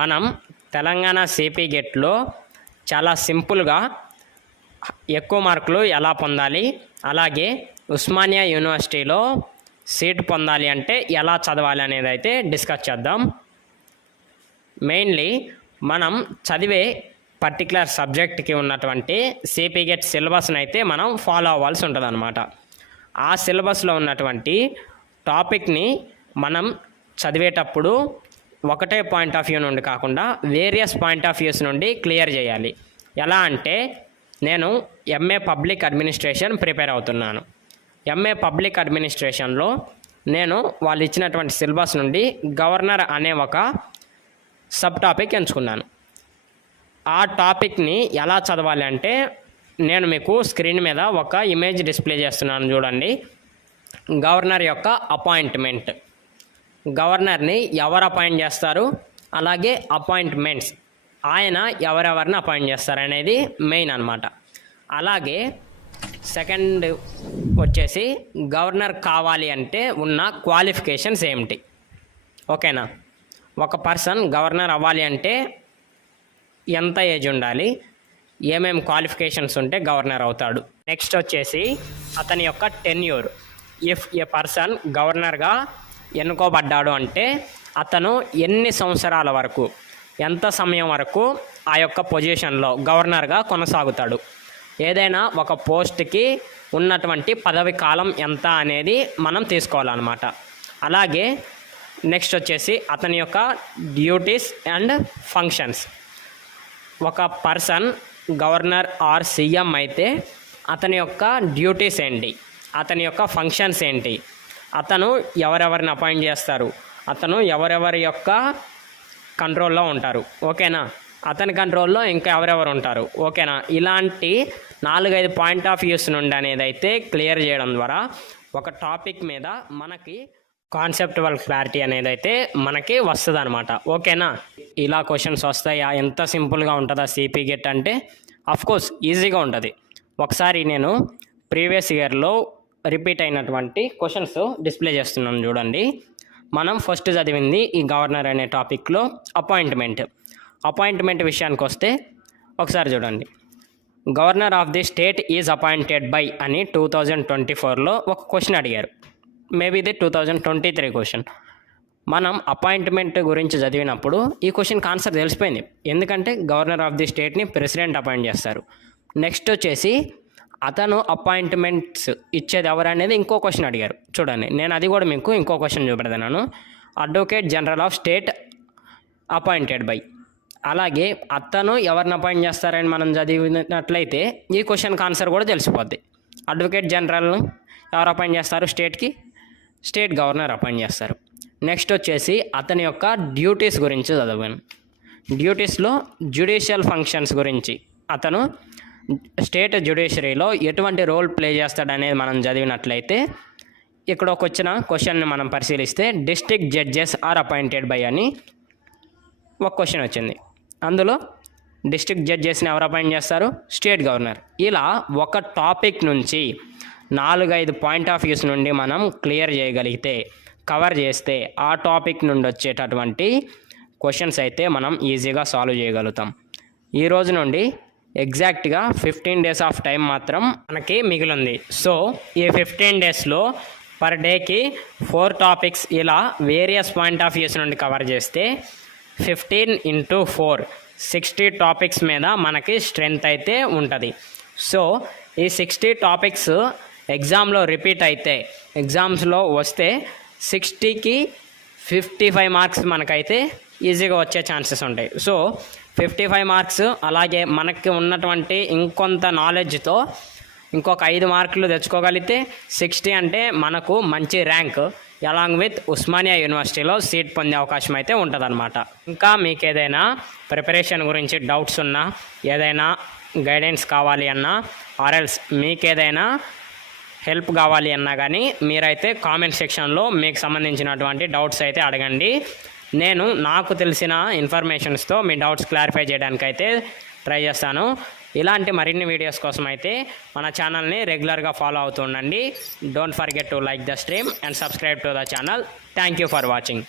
మనం తెలంగాణ సిపి గెట్లో చాలా సింపుల్గా ఎక్కువ మార్కులు ఎలా పొందాలి, అలాగే ఉస్మానియా యూనివర్సిటీలో సీట్ పొందాలి అంటే ఎలా చదవాలి అనేది అయితే డిస్కస్ చేద్దాం. మెయిన్లీ మనం చదివే పర్టికులర్ సబ్జెక్ట్కి ఉన్నటువంటి సిపి గెట్ సిలబస్ని అయితే మనం ఫాలో అవ్వాల్సి ఉంటుంది అన్నమాట. ఆ సిలబస్లో ఉన్నటువంటి టాపిక్ని మనం చదివేటప్పుడు ఒకటే పాయింట్ ఆఫ్ వ్యూ నుండి కాకుండా వేరియస్ పాయింట్ ఆఫ్ వ్యూస్ నుండి క్లియర్ చేయాలి. ఎలా అంటే నేను ఎంఏ పబ్లిక్ అడ్మినిస్ట్రేషన్ ప్రిపేర్ అవుతున్నాను. ఎంఏ పబ్లిక్ అడ్మినిస్ట్రేషన్లో నేను వాళ్ళు ఇచ్చినటువంటి సిలబస్ నుండి గవర్నర్ అనే ఒక సబ్ టాపిక్ ఎంచుకున్నాను. ఆ టాపిక్ని ఎలా చదవాలి అంటే నేను మీకు స్క్రీన్ మీద ఒక ఇమేజ్ డిస్ప్లే చేస్తున్నాను చూడండి. గవర్నర్ యొక్క అపాయింట్మెంట్, గవర్నర్ని ఎవరు అపాయింట్ చేస్తారు, అలాగే అపాయింట్మెంట్స్ ఆయన ఎవరెవరిని అపాయింట్ చేస్తారు అనేది మెయిన్ అన్నమాట. అలాగే సెకండ్ వచ్చేసి గవర్నర్ కావాలి అంటే ఉన్న క్వాలిఫికేషన్స్ ఏమిటి, ఓకేనా. ఒక పర్సన్ గవర్నర్ అవ్వాలి అంటే ఎంత ఏజ్ ఉండాలి, ఏమేమి క్వాలిఫికేషన్స్ ఉంటే గవర్నర్ అవుతాడు. నెక్స్ట్ వచ్చేసి అతని యొక్క టెన్యూర్. ఇఫ్ ఏ పర్సన్ గవర్నర్గా ఎన్నుకోబడ్డాడు అంటే అతను ఎన్ని సంవత్సరాల వరకు, ఎంత సమయం వరకు ఆ యొక్క పొజిషన్లో గవర్నర్గా కొనసాగుతాడు. ఏదైనా ఒక పోస్ట్కి ఉన్నటువంటి పదవి కాలం ఎంత అనేది మనం తీసుకోవాలన్నమాట. అలాగే నెక్స్ట్ వచ్చేసి అతని యొక్క డ్యూటీస్ అండ్ ఫంక్షన్స్. ఒక పర్సన్ గవర్నర్ ఆర్ సీఎం అయితే అతని యొక్క డ్యూటీస్ ఏంటి, అతని యొక్క ఫంక్షన్స్ ఏంటి, అతను ఎవరెవరిని అపాయింట్ చేస్తారు, అతను ఎవరెవరి యొక్క కంట్రోల్లో ఉంటారు, ఓకేనా. అతని కంట్రోల్లో ఇంకా ఎవరెవరు ఉంటారు, ఓకేనా. ఇలాంటి 4-5 పాయింట్ ఆఫ్ వ్యూస్ నుండి అనేది అయితే క్లియర్ చేయడం ద్వారా ఒక టాపిక్ మీద మనకి కాన్సెప్టువల్ క్లారిటీ అనేది అయితే మనకి వస్తుంది అనమాట, ఓకేనా. ఇలా క్వశ్చన్స్ వస్తాయా, ఎంత సింపుల్గా ఉంటుందా సిపి గెట్ అంటే అఫ్కోర్స్ ఈజీగా ఉంటుంది. ఒకసారి నేను ప్రీవియస్ ఇయర్లో రిపీట్ అయినటువంటి క్వశ్చన్స్ డిస్ప్లే చేస్తున్నాను చూడండి. మనం ఫస్ట్ చదివింది ఈ గవర్నర్ అనే టాపిక్లో అపాయింట్మెంట్ విషయానికి వస్తే ఒకసారి చూడండి. Governor of the state is appointed by అని 2024లో ఒక క్వశ్చన్ అడిగారు. మేబీ ఇది 2023 క్వశ్చన్. మనం అపాయింట్మెంట్ గురించి చదివినప్పుడు ఈ క్వశ్చన్కి ఆన్సర్ తెలిసిపోయింది, ఎందుకంటే గవర్నర్ ఆఫ్ ది స్టేట్ని ప్రెసిడెంట్ అపాయింట్ చేస్తారు. నెక్స్ట్ వచ్చేసి అతను అపాయింట్మెంట్స్ ఇచ్చేది ఎవరు అనేది ఇంకో క్వశ్చన్ అడిగారు చూడండి. నేను అది కూడా మీకు ఇంకో క్వశ్చన్ చూపెడతాను. Advocate general of state appointed by. అలాగే అతను ఎవరిని అపాయింట్ చేస్తారని మనం చదివినట్లయితే ఈ క్వశ్చన్కి ఆన్సర్ కూడా తెలిసిపోద్ది. అడ్వకేట్ జనరల్ను ఎవరు అపాయింట్ చేస్తారు స్టేట్కి, స్టేట్ గవర్నర్ అపాయింట్ చేస్తారు. నెక్స్ట్ వచ్చేసి అతని యొక్క డ్యూటీస్ గురించి చదవాను. డ్యూటీస్లో జ్యుడిషియల్ ఫంక్షన్స్ గురించి, అతను స్టేట్ జ్యుడిషియరీలో ఎటువంటి రోల్ ప్లే చేస్తాడనేది మనం చదివినట్లయితే ఇక్కడ ఒక వచ్చిన క్వశ్చన్ని మనం పరిశీలిస్తే district judges are appointed by అని ఒక క్వశ్చన్ వచ్చింది. అందులో డిస్ట్రిక్ట్ జడ్జెస్ని ఎవరు అపాయింట్ చేస్తారు, స్టేట్ గవర్నర్. ఇలా ఒక టాపిక్ నుంచి 4-5 పాయింట్ ఆఫ్ వ్యూస్ నుండి మనం క్లియర్ చేయగలిగితే, కవర్ చేస్తే ఆ టాపిక్ నుండి వచ్చేటటువంటి క్వశ్చన్స్ అయితే మనం ఈజీగా సాల్వ్ చేయగలుగుతాం. ఈ రోజు నుండి ఎగ్జాక్ట్గా 15 డేస్ ఆఫ్ టైం మాత్రం మనకి మిగిలింది. సో ఈ 15 డేస్లో పర్ డేకి 4 టాపిక్స్ ఇలా వేరియస్ పాయింట్ ఆఫ్ వ్యూస్ నుండి కవర్ చేస్తే 15 × 4 60 టాపిక్స్ మీద మనకి స్ట్రెంగ్త్ అయితే ఉంటుంది. సో ఈ 60 టాపిక్స్ ఎగ్జామ్లో రిపీట్ అయితే, ఎగ్జామ్స్లో వస్తే 60కి 55 మార్క్స్ మనకైతే ఈజీగా వచ్చే ఛాన్సెస్ ఉంటాయి. సో 55 మార్క్స్, అలాగే మనకి ఉన్నటువంటి ఇంకొంత నాలెడ్జ్తో ఇంకొక 5 మార్కులు తెచ్చుకోగలిగితే 60 అంటే మనకు మంచి ర్యాంక్ అలాంగ్ విత్ ఉస్మానియా యూనివర్సిటీలో సీట్ పొందే అవకాశం అయితే ఉంటుందన్నమాట. ఇంకా మీకు ఏదైనా ప్రిపరేషన్ గురించి డౌట్స్ ఉన్నా, ఏదైనా గైడెన్స్ కావాలి అన్నా, ఆర్ఎల్స్ మీకు ఏదైనా హెల్ప్ కావాలి అన్నా కానీ మీరైతే కామెంట్ సెక్షన్లో మీకు సంబంధించినటువంటి డౌట్స్ అయితే అడగండి. నేను నాకు తెలిసిన ఇన్ఫర్మేషన్స్తో మీ డౌట్స్ క్లారిఫై చేయడానికైతే ట్రై చేస్తాను. ఇలాంటి మరిన్ని వీడియోస్ కోసం అయితే మన ఛానల్ని రెగ్యులర్గా ఫాలో అవుతూ ఉండండి. Don't forget to like the stream and subscribe to the channel. Thank you for watching.